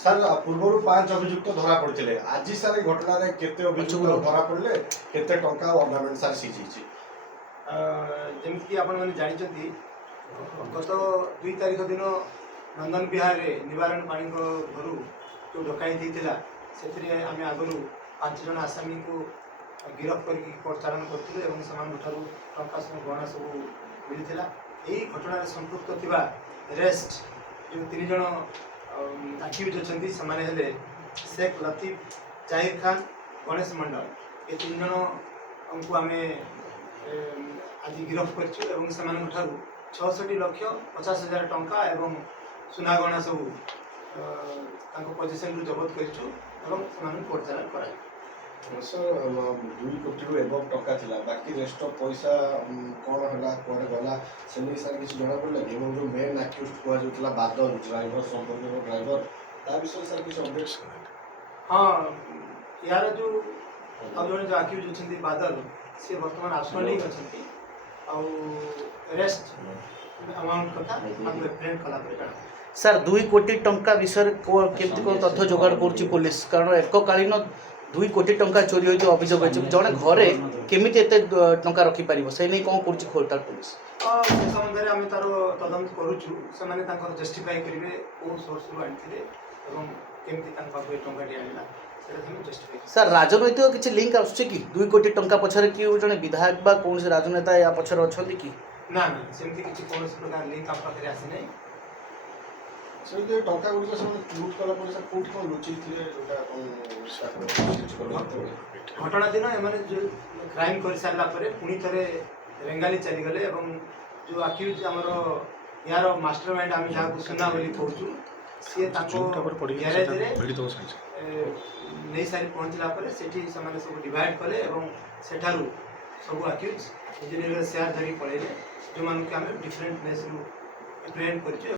sir पूर्व 5 अभियुक्त धरा पड़ते आज सर घटना केते अभियुक्त धरा पड़े केते टंका ऑर्नामेंट सर सीज जमीक आपण मैंने जानते गत 2 तारिख दिन नंदन विहार निवारण पाणी घर जो डकायत होता से आम आगु 5 जन आसामी को गिरफ्त कर कोर्ट चालान करूँ टंका सब गहना सब मिलता यही घटना संपुक्त थिबा रेस्ट जो 3 जन आक्यूज अच्छा से शेख लतीफ जाहिर खान गणेश मंडल ये 3 जन को आम आज गिरफ्त कर 66,50,000 टंका एवं सुना गहना सब पोजिशन जबत कर कोर्ट चालान कर सर 2 कोटी एबव टंका थिला बाकी रेस्ट ऑफ पैसा कौन है कौन गला से नहीं सर किसी जना पड़ा कि जो मेन आक्यूज कहला बादल ड्राइवर संपर्क ड्राइवर ता विषय सर किसी अपडेट हाँ यार जो अब जो आक्यूज अच्छा बादल सी बर्तमान आब्सकॉन्डिंग अच्छा रेस्ट अमाउंट कथा प्रिंट कला पर सर 2 कोटी टंका विषय केमती कौन तथ्य जोगाड़ कर पुलिस कारण एककालीन 2 कोटी टंका चोरी होती अभियोग होती जड़े घरे केमी एत टंका रखिपर से नहीं कौन कर खोलताल पुलिस से संबंध में आम तार तदंत करुचु से जस्टिफाई करेंगे कौ सोर्स रु आनी केमती टंका आना सर राजनैतिक किसी लिंक आसुचे कि 2 कोटी टंका पछरे कि जड़े विधायक बा कौन से राजनेता या पछरे अच्छा कि ना ना सेमती किसी कौन प्रकार लिंक आप पाखे आसी नहीं सर जो टंका गुड़िक से लुट कला सर कौट कौन लुचि घटना दिन एम जो क्राइम कर सारा पुणी थे रेंगाली चलीगले जो आक्यूज आमर यार मास्टर माइंड आम जहाँ सुना बोली कहूँ सी ग्यारेज नहीं सारी पहुँचला से सब डिवाइड कले सेठारू सब आक्यूज इंजीनियर सेयार धरिक पड़े जो मानक आम डिफरेंट प्लेस एप्रिहेंड कर